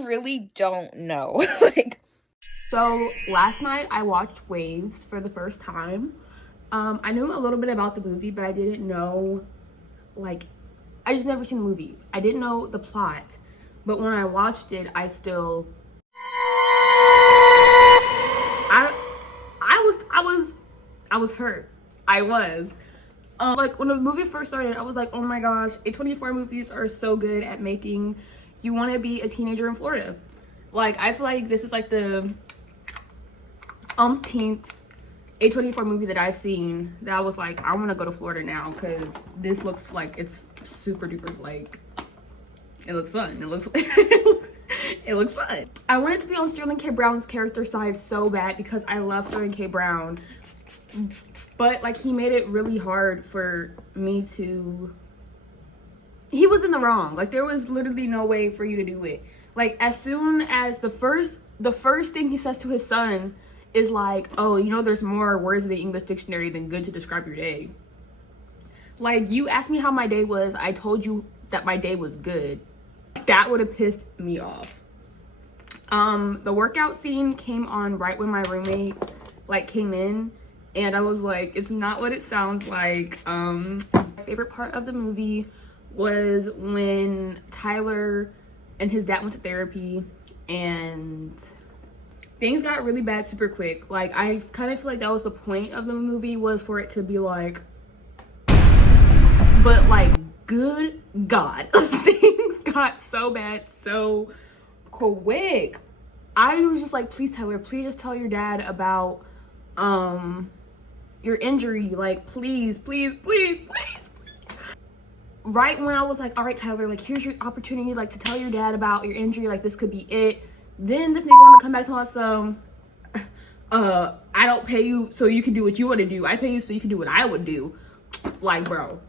really don't know. Like, so last night I watched Waves for the first time. I knew a little bit about the movie, but I didn't know, like, I just never seen the movie. I didn't know the plot, but when I watched it, I still, I was hurt. I was. Like, when the movie first started, I was like, oh my gosh, A24 movies are so good at making you want to be a teenager in Florida. Like, I feel like this is like the umpteenth A24 movie that I've seen that I was like, I want to go to Florida now because this looks like it's super duper, like, it looks fun. It looks it looks fun. I wanted to be on Sterling K. Brown's character side so bad because I love Sterling K. Brown, but like he made it really hard for me to, he was in the wrong. Like there was literally no way for you to do it. Like as soon as the first thing he says to his son is like, oh, you know, there's more words in the English dictionary than good to describe your day. Like, you asked me how my day was, I told you that my day was good. That would have pissed me off. The workout scene came on right when my roommate like came in, and I was like, it's not what it sounds like. My favorite part of the movie was when Tyler and his dad went to therapy and things got really bad super quick. Like, I kind of feel like that was the point of the movie, was for it to be like, but like, good God, things got so bad so quick. I was just like, please Tyler, please just tell your dad about your injury. Like, please. Right when I was like, all right Tyler, like here's your opportunity, like to tell your dad about your injury, like this could be it. Then this nigga wanna come back to us I don't pay you so you can do what you want to do. I pay you so you can do what I would do. Like, bro.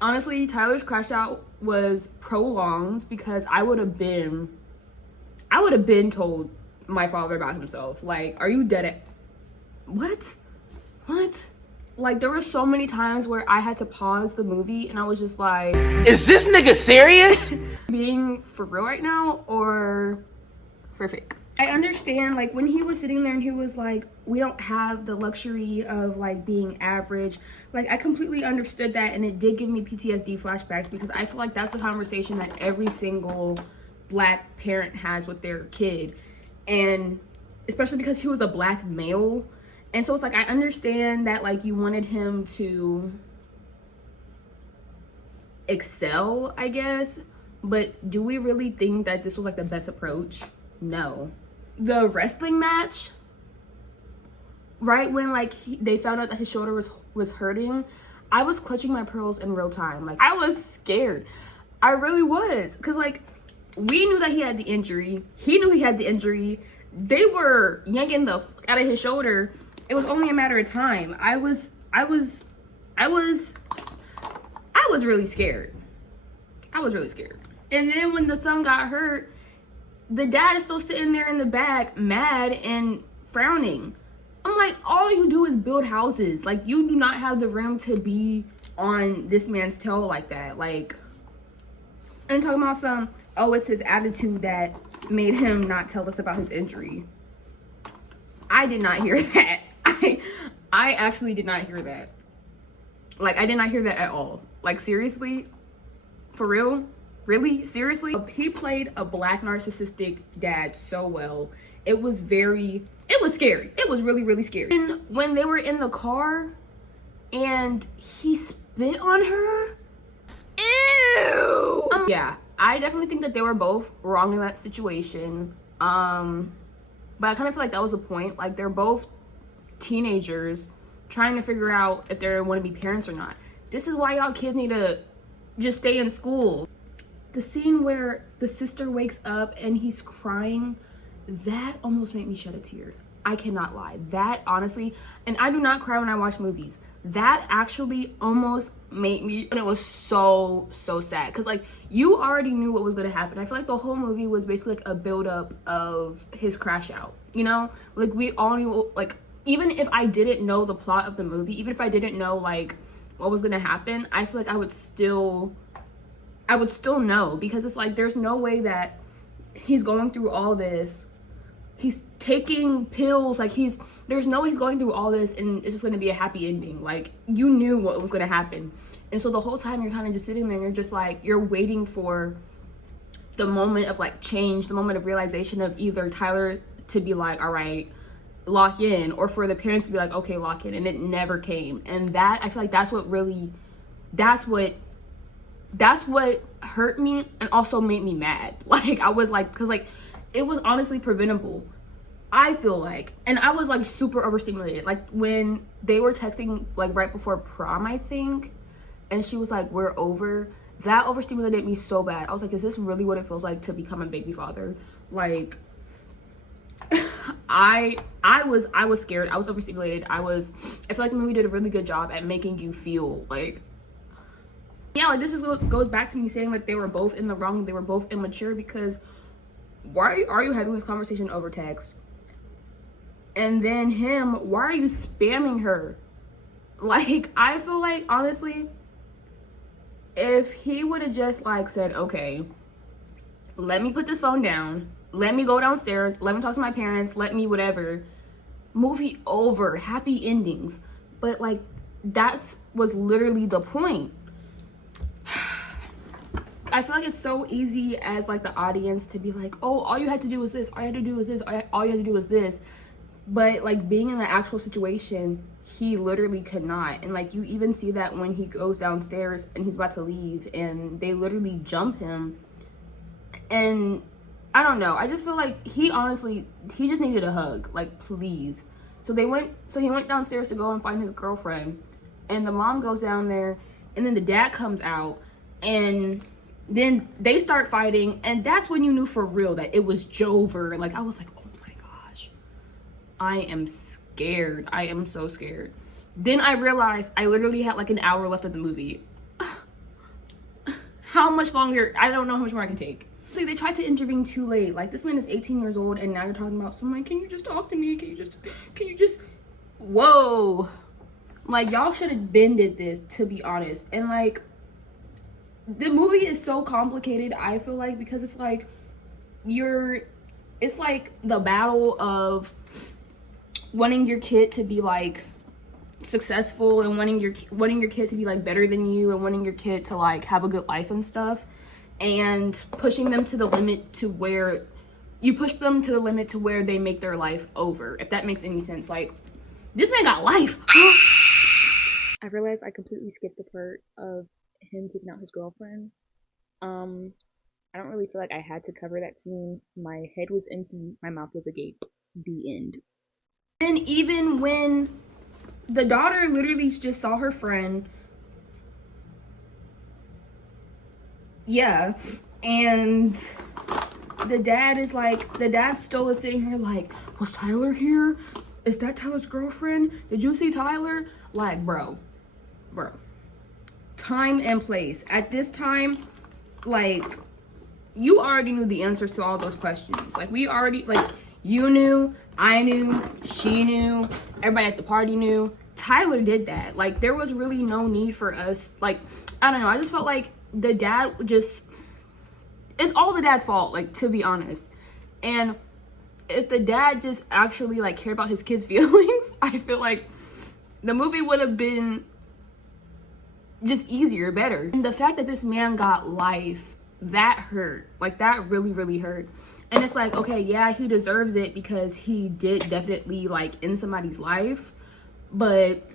Honestly, Tyler's crash out was prolonged because I would have been told my father about himself. Like, are you dead at what? Like, there were so many times where I had to pause the movie and I was just like, is this nigga serious? Being for real right now or for fake? I understand, like, when he was sitting there and he was like, we don't have the luxury of like being average. Like, I completely understood that, and it did give me PTSD flashbacks because I feel like that's a conversation that every single Black parent has with their kid, and especially because he was a Black male. And so it's like, I understand that like you wanted him to excel, I guess, but do we really think that this was like the best approach? No. The wrestling match, right when like they found out that his shoulder was hurting, I was clutching my pearls in real time. Like, I was scared. I really was, because like we knew that he had the injury, he knew he had the injury, they were yanking the fuck out of his shoulder. It was only a matter of time. I was really scared. I was really scared. And then when the son got hurt, the dad is still sitting there in the back, mad and frowning. I'm like, all you do is build houses. Like, you do not have the room to be on this man's tail like that. Like, and talking about some, oh, it's his attitude that made him not tell us about his injury. I did not hear that. I actually did not hear that. Like, I did not hear that at all. Like, seriously? For real? Really? Seriously? He played a Black narcissistic dad so well. It was scary. It was really, really scary. And when they were in the car and he spit on her, ew! Yeah, I definitely think that they were both wrong in that situation. But I kind of feel like that was the point. Like, they're both teenagers trying to figure out if they want to be parents or not. This is why y'all kids need to just stay in school. The scene where the sister wakes up and he's crying, that almost made me shed a tear. I cannot lie. That honestly, and I do not cry when I watch movies, that actually almost made me, and it was so sad, because like you already knew what was going to happen. I feel like the whole movie was basically like a build-up of his crash out, you know? Like, we all knew, like, even if I didn't know the plot of the movie, even if I didn't know like what was going to happen, I feel like I would still know, because it's like, there's no way that he's going through all this. He's taking pills, like there's no way he's going through all this and it's just gonna be a happy ending. Like, you knew what was gonna happen. And so the whole time you're kind of just sitting there and you're just like, you're waiting for the moment of like change, the moment of realization of either Tyler to be like, all right, lock in, or for the parents to be like, okay, lock in. And it never came. And that, I feel like that's what hurt me and also made me mad. Like, I was like, because like it was honestly preventable, I feel like. And I was like super overstimulated. Like when they were texting like right before prom, I think, and she was like, we're over, that overstimulated me so bad. I was like, is this really what it feels like to become a baby father? Like, I was scared. I was overstimulated. I feel like the movie did a really good job at making you feel like, yeah, like this goes back to me saying that they were both in the wrong, they were both immature, because why are you having this conversation over text? And then him, why are you spamming her? Like, I feel like, honestly, if he would have just like said, okay, let me put this phone down, let me go downstairs, let me talk to my parents, let me whatever, movie over, happy endings. But like, that was literally the point. I feel like it's so easy as like the audience to be like, oh, all you had to do was this, all you had to do was this, all you had to do was this. But like being in the actual situation, he literally could not. And like you even see that when he goes downstairs and he's about to leave and they literally jump him. And I don't know, I just feel like he just needed a hug, like please. So he went downstairs to go and find his girlfriend, and the mom goes down there, and then the dad comes out, and then they start fighting, and that's when you knew for real that it was Jover. Like, I was like, oh my gosh, I am scared. I am so scared. Then I realized I literally had like an hour left of the movie. How much longer? I don't know how much more I can take. So they tried to intervene too late. Like, this man is 18 years old, and now you're talking about someone, can you just talk to me? Can you just, whoa. Like, y'all should have bended this, to be honest. And like, the movie is so complicated, I feel like, because it's like it's like the battle of wanting your kid to be like successful and wanting your kid to be like better than you and wanting your kid to like have a good life and stuff, and pushing them to the limit to where they make their life over, if that makes any sense. Like, this man got life. I realized I completely skipped the part of him taking out his girlfriend. I don't really feel like I had to cover that scene. My head was empty, my mouth was agape. The end. And even when the daughter literally just saw her friend, yeah, and the dad still is sitting here like, was Tyler here? Is that Tyler's girlfriend? Did you see Tyler? Like, bro, time and place. At this time, like, you already knew the answers to all those questions. Like, we already, like, you knew, I knew, she knew, everybody at the party knew. Tyler did that. Like, there was really no need for us. Like, I don't know, I just felt like the dad it's all the dad's fault, like, to be honest. And if the dad just actually like cared about his kids' feelings, I feel like the movie would have been just easier, better. And the fact that this man got life, that hurt. Like, that really, really hurt. And it's like, okay, yeah, he deserves it because he did definitely like end somebody's life, but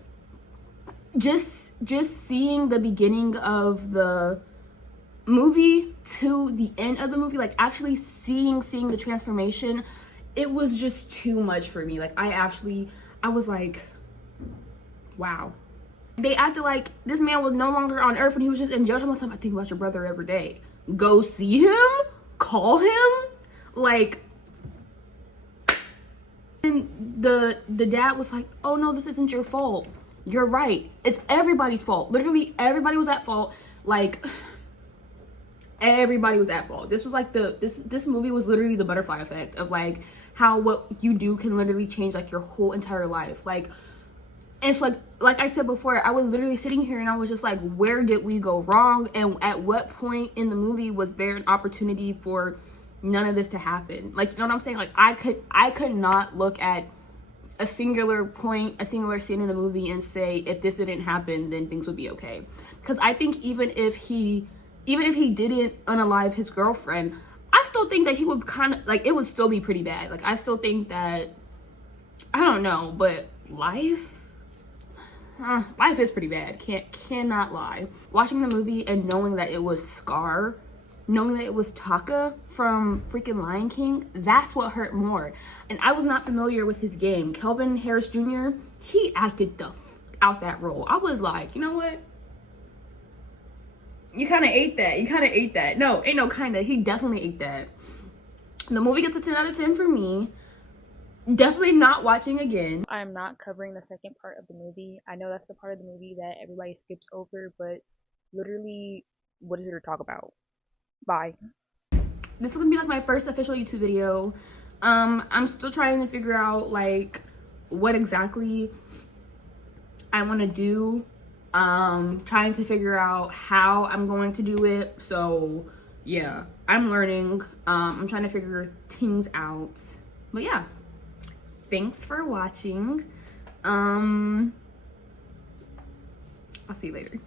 just seeing the beginning of the movie to the end of the movie, like actually seeing the transformation, it was just too much for me. Like, I was like, wow. They acted like this man was no longer on earth and he was just in jail. Talking about something, I think about your brother every day. Go see him? Call him? Like, and the dad was like, oh no, this isn't your fault. You're right. It's everybody's fault. Literally everybody was at fault. Like, everybody was at fault. This was like this movie was literally the butterfly effect of like how what you do can literally change like your whole entire life. Like, and it's like I said before, I was literally sitting here and I was just like, where did we go wrong? And at what point in the movie was there an opportunity for none of this to happen. Like, you know what I'm saying? Like, I could not look at a singular point, a singular scene in the movie and say, if this didn't happen, then things would be okay. Because I think even if he didn't unalive his girlfriend, I still think that he would kind of, like, it would still be pretty bad. Like, I still think that, I don't know, but life is pretty bad. Cannot lie. Watching the movie and knowing that it was Scar, knowing that it was Taka from freaking Lion King, that's what hurt more. And I was not familiar with his game. Kelvin Harris Jr., he acted out that role. I was like, you know what? You kind of ate that. No, ain't no kinda. He definitely ate that. The movie gets a 10 out of 10 for me. Definitely not watching again. I'm not covering the second part of the movie. I know that's the part of the movie that everybody skips over, but literally, what is there to talk about? Bye. This is gonna be like my first official YouTube video. I'm still trying to figure out like what exactly I want to do. Trying to figure out how I'm going to do it. So yeah, I'm learning. I'm trying to figure things out. But yeah, thanks for watching. I'll see you later.